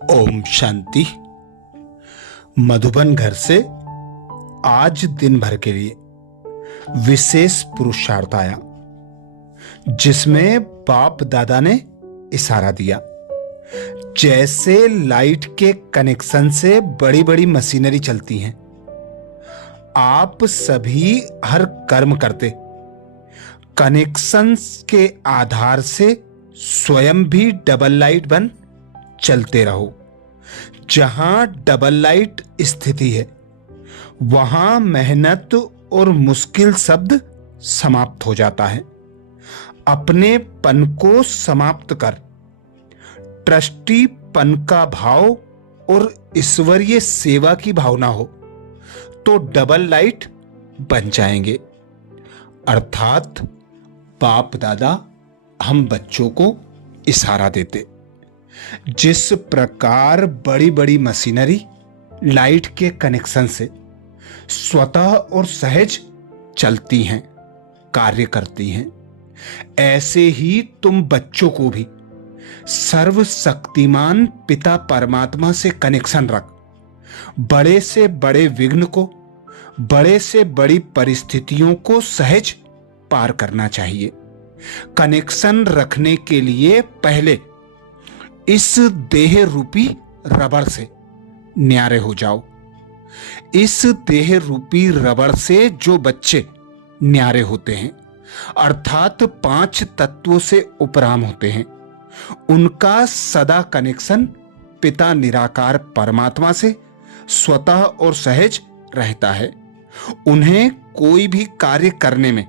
ओम शांति। मधुबन घर से आज दिन भर के लिए विशेष पुरुषार्थ आया, जिसमें बाप दादा ने इशारा दिया। जैसे लाइट के कनेक्शन से बड़ी बड़ी मशीनरी चलती हैं, आप सभी हर कर्म करते कनेक्शंस के आधार से स्वयं भी डबल लाइट बन चलते रहो। जहां डबल लाइट स्थिति है, वहां मेहनत और मुश्किल शब्द समाप्त हो जाता है। अपने पन को समाप्त कर ट्रस्टी पन का भाव और ईश्वरीय सेवा की भावना हो तो डबल लाइट बन जाएंगे। अर्थात बाप दादा हम बच्चों को इशारा देते, जिस प्रकार बड़ी बड़ी मशीनरी लाइट के कनेक्शन से स्वतः और सहज चलती हैं, कार्य करती हैं, ऐसे ही तुम बच्चों को भी सर्वशक्तिमान पिता परमात्मा से कनेक्शन रख। बड़े से बड़े विघ्न को, बड़े से बड़ी परिस्थितियों को सहज पार करना चाहिए। कनेक्शन रखने के लिए पहले इस देह रूपी रबड़ से न्यारे हो जाओ। इस देह रूपी रबड़ से जो बच्चे न्यारे होते हैं, अर्थात 5 तत्वों से उपराम होते हैं, उनका सदा कनेक्शन पिता निराकार परमात्मा से स्वतः और सहज रहता है। उन्हें कोई भी कार्य करने में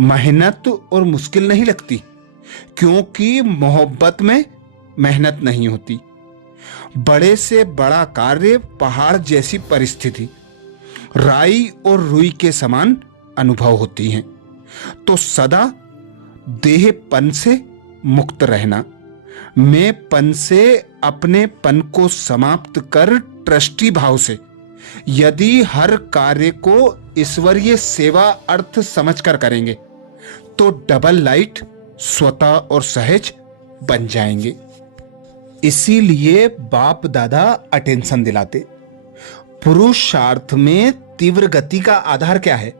मेहनत और मुश्किल नहीं लगती, क्योंकि मोहब्बत में मेहनत नहीं होती। बड़े से बड़ा कार्य पहाड़ जैसी परिस्थिति राई और रुई के समान अनुभव होती हैं। तो सदा देहपन से मुक्त रहना, मैं पन से अपने पन को समाप्त कर ट्रस्टी भाव से यदि हर कार्य को ईश्वरीय सेवा अर्थ समझकर करेंगे तो डबल लाइट स्वतः और सहज बन जाएंगे। इसीलिए बाप दादा अटेंशन दिलाते। पुरुषार्थ में तीव्र गति का आधार क्या है?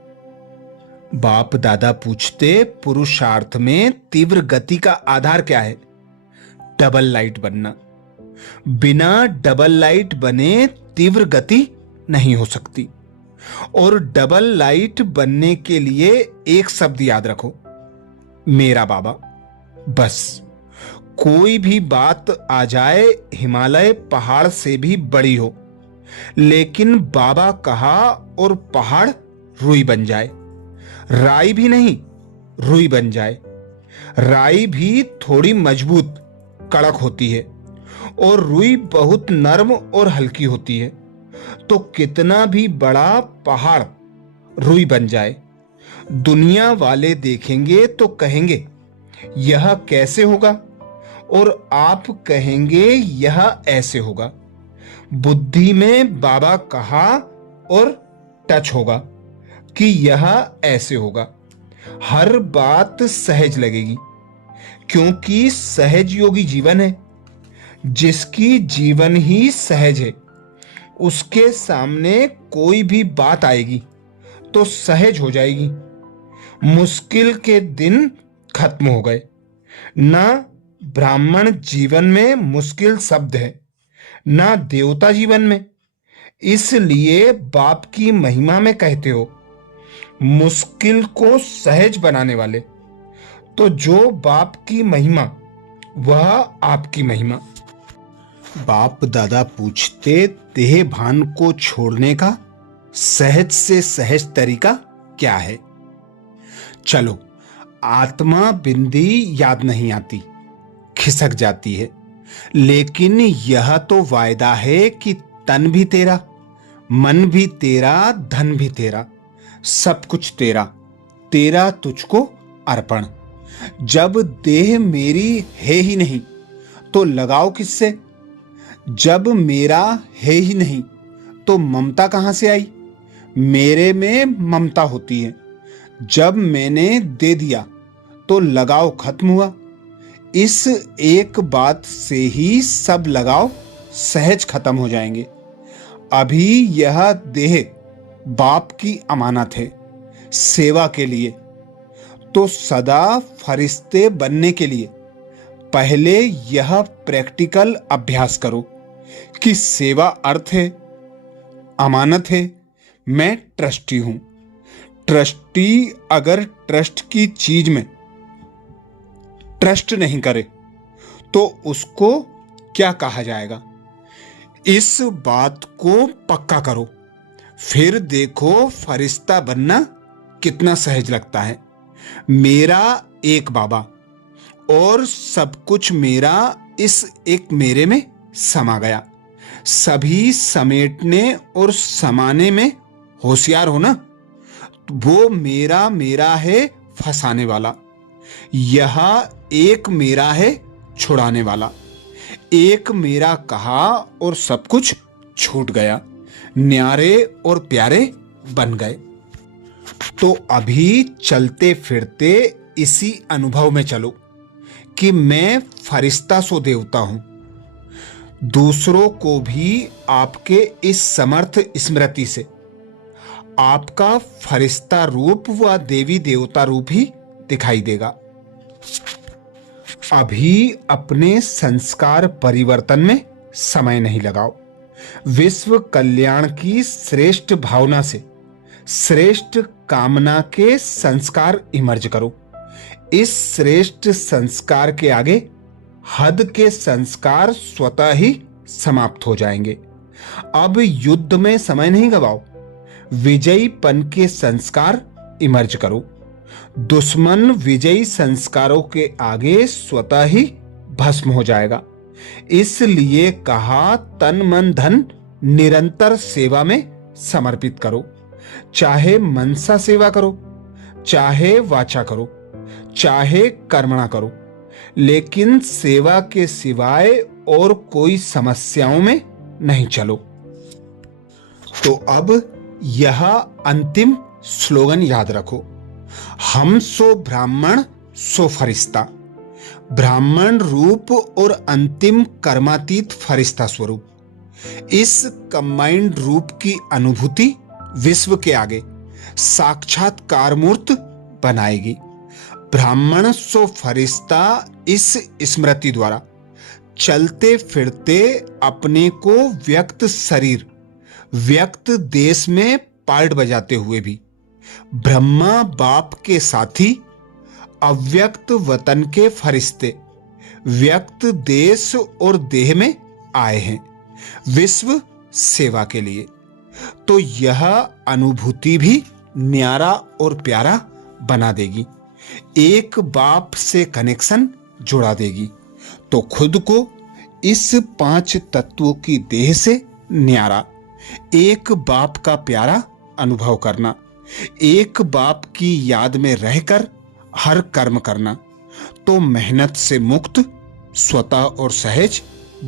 बाप दादा पूछते, पुरुषार्थ में तीव्र गति का आधार क्या है? डबल लाइट बनना। बिना डबल लाइट बने तीव्र गति नहीं हो सकती। और डबल लाइट बनने के लिए एक शब्द याद रखो, मेरा बाबा। बस कोई भी बात आ जाए, हिमालय पहाड़ से भी बड़ी हो, लेकिन बाबा कहा और पहाड़ रुई बन जाए। राई भी नहीं, रुई बन जाए। राई भी थोड़ी मजबूत कड़क होती है और रुई बहुत नरम और हल्की होती है। तो कितना भी बड़ा पहाड़ रुई बन जाए, दुनिया वाले देखेंगे तो कहेंगे यह कैसे होगा, और आप कहेंगे यह ऐसे होगा। बुद्धि में बाबा कहा और टच होगा कि यह ऐसे होगा। हर बात सहज लगेगी, क्योंकि सहज योगी जीवन है। जिसकी जीवन ही सहज है, उसके सामने कोई भी बात आएगी तो सहज हो जाएगी। मुश्किल के दिन खत्म हो गए। ना ब्राह्मण जीवन में मुश्किल शब्द है, ना देवता जीवन में। इसलिए बाप की महिमा में कहते हो, मुश्किल को सहज बनाने वाले। तो जो बाप की महिमा, वह आपकी महिमा। बाप दादा पूछते, देह भान को छोड़ने का सहज से सहज तरीका क्या है? चलो, आत्मा बिंदी याद नहीं आती, खिसक जाती है, लेकिन यह तो वायदा है कि तन भी तेरा, मन भी तेरा, धन भी तेरा, सब कुछ तेरा, तेरा तुझको अर्पण। जब देह मेरी है ही नहीं तो लगाओ किससे? जब मेरा है ही नहीं तो ममता कहां से आई? मेरे में ममता होती है। जब मैंने दे दिया तो लगाव खत्म हुआ। इस एक बात से ही सब लगाव सहज खत्म हो जाएंगे। अभी यह देह बाप की अमानत है सेवा के लिए, तो सदा फरिश्ते बनने के लिए पहले यह प्रैक्टिकल अभ्यास करो कि सेवा अर्थ है, अमानत है, मैं ट्रस्टी हूं। ट्रस्टी अगर ट्रस्ट की चीज में ट्रस्ट नहीं करे तो उसको क्या कहा जाएगा? इस बात को पक्का करो, फिर देखो फरिश्ता बनना कितना सहज लगता है। मेरा एक बाबा और सब कुछ मेरा इस एक मेरे में समा गया। सभी समेटने और समाने में होशियार हो ना। वो मेरा मेरा है फंसाने वाला, यह एक मेरा है छुड़ाने वाला। एक मेरा कहा और सब कुछ छूट गया, न्यारे और प्यारे बन गए। तो अभी चलते फिरते इसी अनुभव में चलो कि मैं फरिश्ता सो देवता हूं। दूसरों को भी आपके इस समर्थ स्मृति से आपका फरिश्ता रूप व देवी देवता रूप ही दिखाई देगा। अभी अपने संस्कार परिवर्तन में समय नहीं लगाओ। विश्व कल्याण की श्रेष्ठ भावना से श्रेष्ठ कामना के संस्कार इमर्ज करो। इस श्रेष्ठ संस्कार के आगे हद के संस्कार स्वतः ही समाप्त हो जाएंगे। अब युद्ध में समय नहीं गवाओ, विजयीपन के संस्कार इमर्ज करो। दुश्मन विजयी संस्कारों के आगे स्वतः ही भस्म हो जाएगा। इसलिए कहा तन मन धन निरंतर सेवा में समर्पित करो। चाहे मनसा सेवा करो, चाहे वाचा करो, चाहे कर्मणा करो, लेकिन सेवा के सिवाय और कोई समस्याओं में नहीं चलो। तो अब यह अंतिम स्लोगन याद रखो, हम सो ब्राह्मण सो फरिश्ता। ब्राह्मण रूप और अंतिम कर्मातीत फरिश्ता स्वरूप। इस कंबाइंड रूप की अनुभूति विश्व के आगे साक्षात्कार मूर्त बनाएगी। ब्राह्मण सो फरिश्ता इस स्मृति द्वारा चलते फिरते अपने को व्यक्त शरीर व्यक्त देश में पार्ट बजाते हुए भी ब्रह्मा बाप के साथी अव्यक्त वतन के फरिश्ते व्यक्त देश और देह में आए हैं विश्व सेवा के लिए। तो यह अनुभूति भी न्यारा और प्यारा बना देगी, एक बाप से कनेक्शन जोड़ा देगी। तो खुद को इस 5 तत्वों की देह से न्यारा, एक बाप का प्यारा अनुभव करना, एक बाप की याद में रहकर हर कर्म करना, तो मेहनत से मुक्त स्वतः और सहज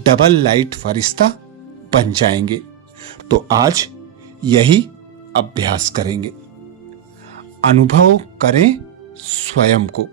डबल लाइट फरिश्ता बन जाएंगे। तो आज यही अभ्यास करेंगे, अनुभव करें स्वयं को।